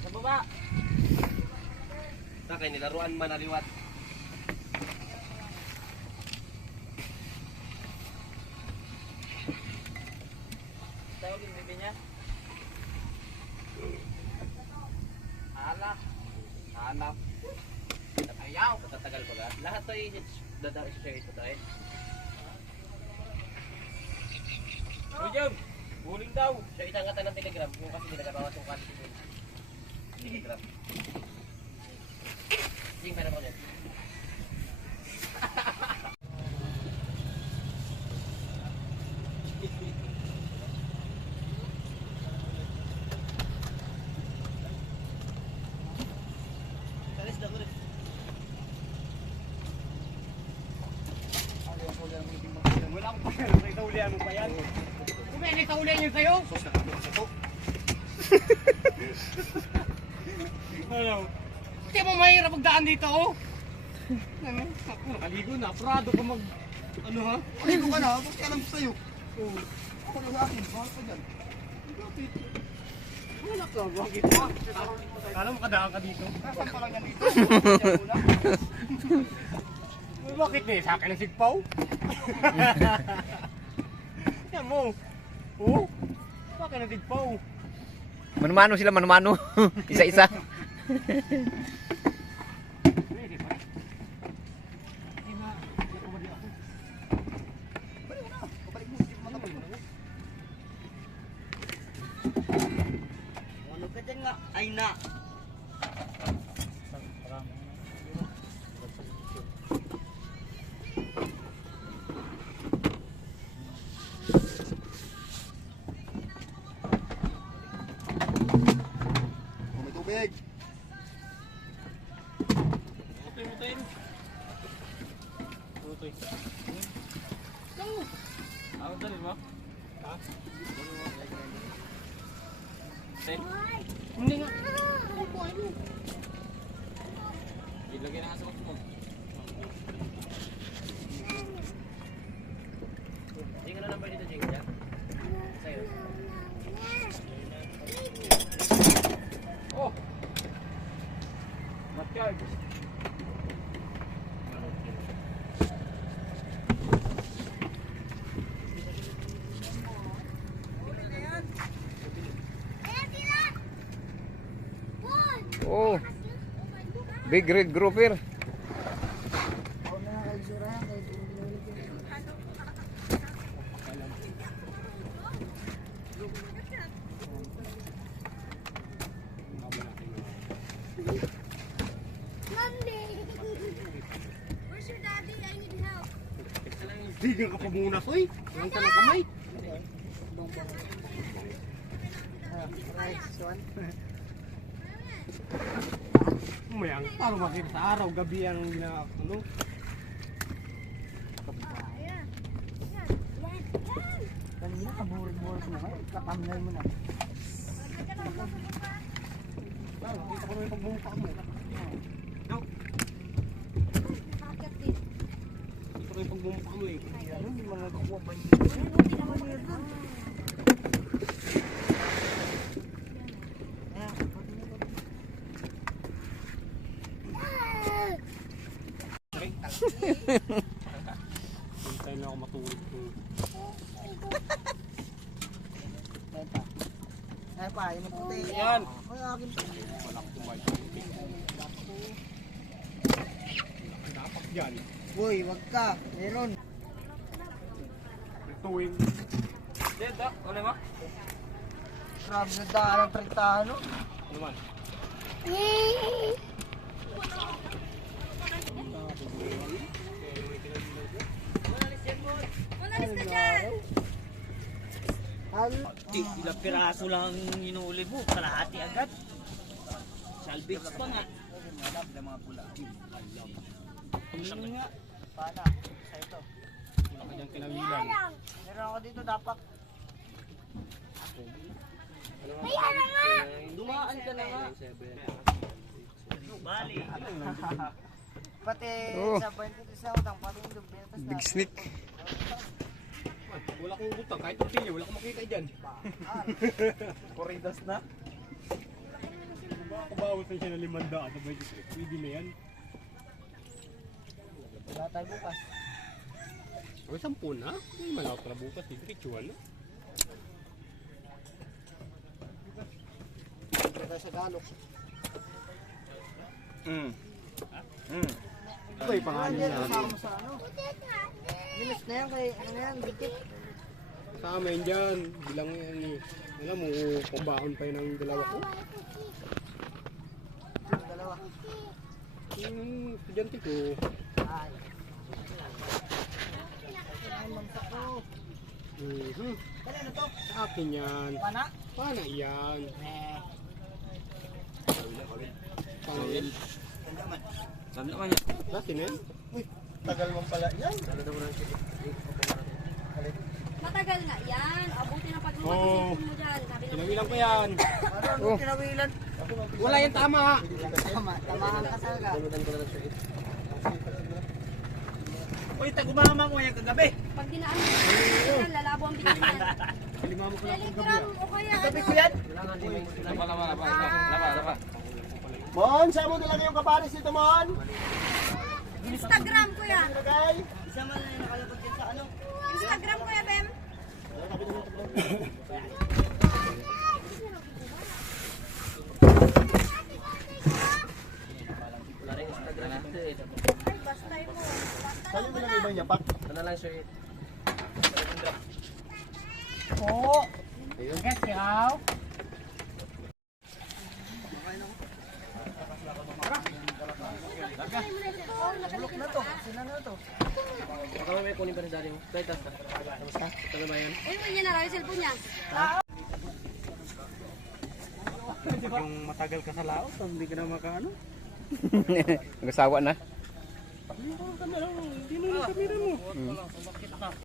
Sa baba. Takay nilaruan man aliwat. Tawag yung bebe niya. Alak. Hanap. Ayaw. Katatagal ko ba? Lahat to dadaan siya ito tayo. Ujog! Buling daw! Siya itangatan ng telegram kung kasi nagabawas yung kasi telegram. Sige pa naman yan. Wala akong pagkala, naitaulian mo pa yan. Kung may naitaulian yun sa'yo? Sos, nakapit sa to. Ano? Hindi mo mahirap magdaan dito, oh. Ano? Ako, nakaligo na. Prado ka mag... Ano ha? Nakaligo ka na, bakit alam sa'yo? Oo. Ako na sa akin, bakit ka dyan? Bakit? Wala ka, bakit ka? Kala mo kadaan ka dito? Nasaan pa lang yan dito? Bakit eh? Sa akin ang sigpaw? Yan mo. Oh? Bakit ang sigpaw? Mano-mano sila, mano-mano. Isa-isa. Ano ka dyan nga? Ay na! May tubig. Mutoy. Mutoy. Ako dalhin mo? Ha? Hindi nga. Ilagay na nga sa box mo. Hindi ka na number dito, Jing. Sa'yo. Oh! Matyag. Oh. Big red grouper. Where's your daddy? I need help. Hindi ka pa muna, soy. Ang ka ng kamay. Umayang, para makita sa araw, gabi ang ginakakulo. Kanina, kaburig-burig mo ngayon. Katamlay mo na. Nakita ko na yung pagbumukha mo. No? Ito yung pagbumukha mo eh. Ano, hindi mga nagkukuha ba yun? Hintay na ako matulog ko. Ay pa, yung puti. Yan! Ay, akin pa. Wala ko tumayo. Dapat yan. Uy, wag ka. Meron. Ituwing. Dito, ulit mo? Grabe na daan ng trintano. Ano man? Unalis ka dyan! Ilang piraso lang ang inuuli mo, kalahati agad. Salvage pa nga. Hindi nga. Pana. Sa ito. Wala ka dyan kinawilan. Meron ako dito dapat. Dumaan ka na nga. Bali. Pati Oh. sa 20 sa utang, pati yung dubin. Big snake. Wala akong utang, kahit tortilla, wala akong makita dyan. Corridas na. Kubawas na siya ng 500. Sabay, pwede na yan. Wala tayo bukas. O, 10 na? May malawak na bukas. Ritual na. Wala tayo sa galok. Ito yung pangalan Yan, namin. kasama sa ano. Bilis na yan kay, ano yan, dikit. Sa amin dyan, bilang yan eh. Alam mo, pambahon pa yun ng dalawa ko. Dalawa. Yung estudyante ko, Ay. Ay, mamsak ko. Kaya ano to? sa akin yan. Pana? Paano yan? Eh. Paano yan? Sabi naman yan. Natin eh. Tagal mo pala yan. Matagal na yan. Abuti na Oo. pag-umatisipon mo dyan. Sabi na Pinawilan ko yan. Ano, Oh. tinawilan? Wala yan tama. Tamahan ka talaga. Uy, tagumama mo yan kagabi. pag dinaan mo yan, lalabo ang bigyan yan. Lima mo ko lang kung gabi. Telegram o kaya Gabi ano. ko yan. Laba. Mon, saan mo nilagay yung kapares nito, Mon? Instagram ko yan. Nilagay. Isa man na nakalapag yan sa ano. Instagram ko yan, Bem. Ay, bastay mo. Basta lang wala. niya, Pak? Ano lang siya. Oo. Get siyaw. Bulok na to. Sila na to. Baka may kunin pa rin dali mo. Kahit tas ka. Tagal ba yan? Ayun, niya na raw yung cellphone niya. Yung matagal ka sa laot, hindi ka na makaano. Nagasawa na. Hindi mo na kamera mo.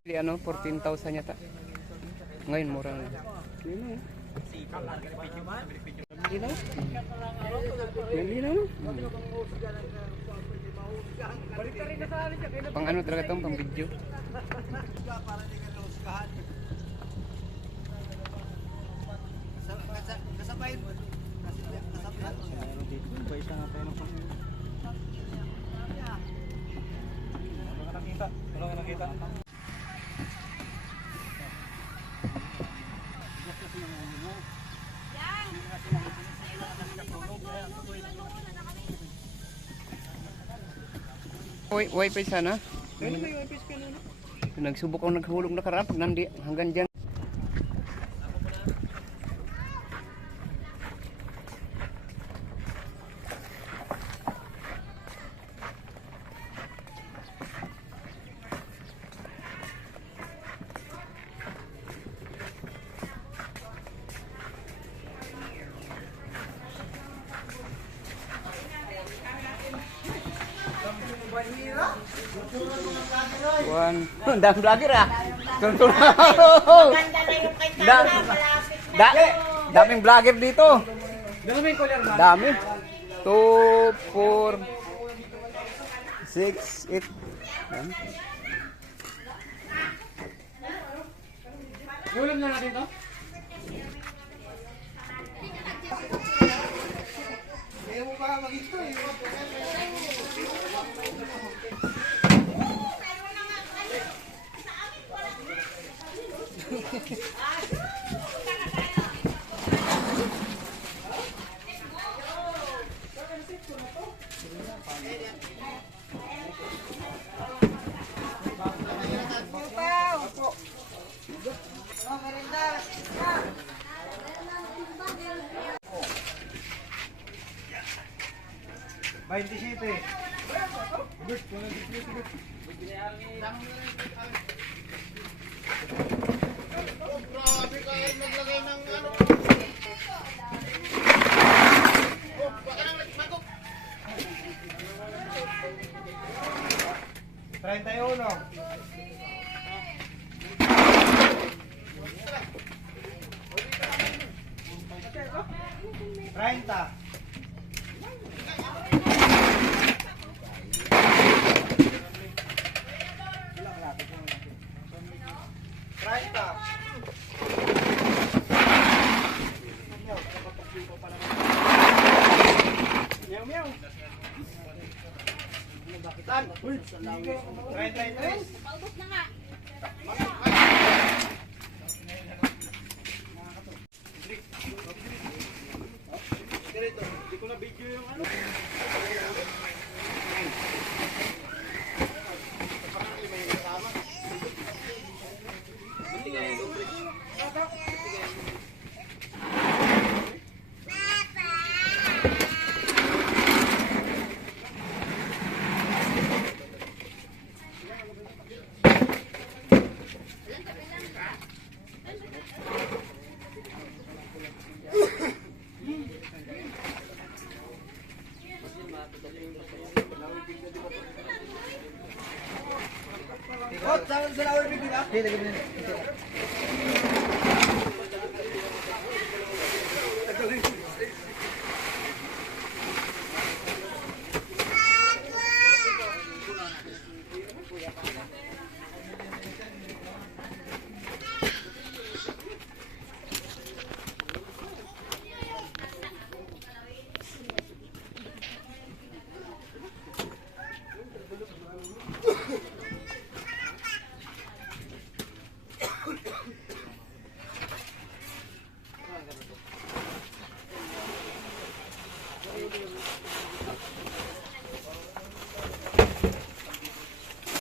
Ano, 14,000 yata. Ngayon, mura na. Hindi na no? Pang ano talaga itong, pang video. Kasabayin mo. Wifi sana. Nagsubok ako naghulog na karaan pag nandi hanggang dyan. One. Dami vlogger ah. Tuntun. Daming vlogger dito. Dami. 2, 4, 6, 8. Ulam na natin to? Ayaw mo pa mag-ito eh. Treinta. Paubos na nga. Hindi ko na video yung ano.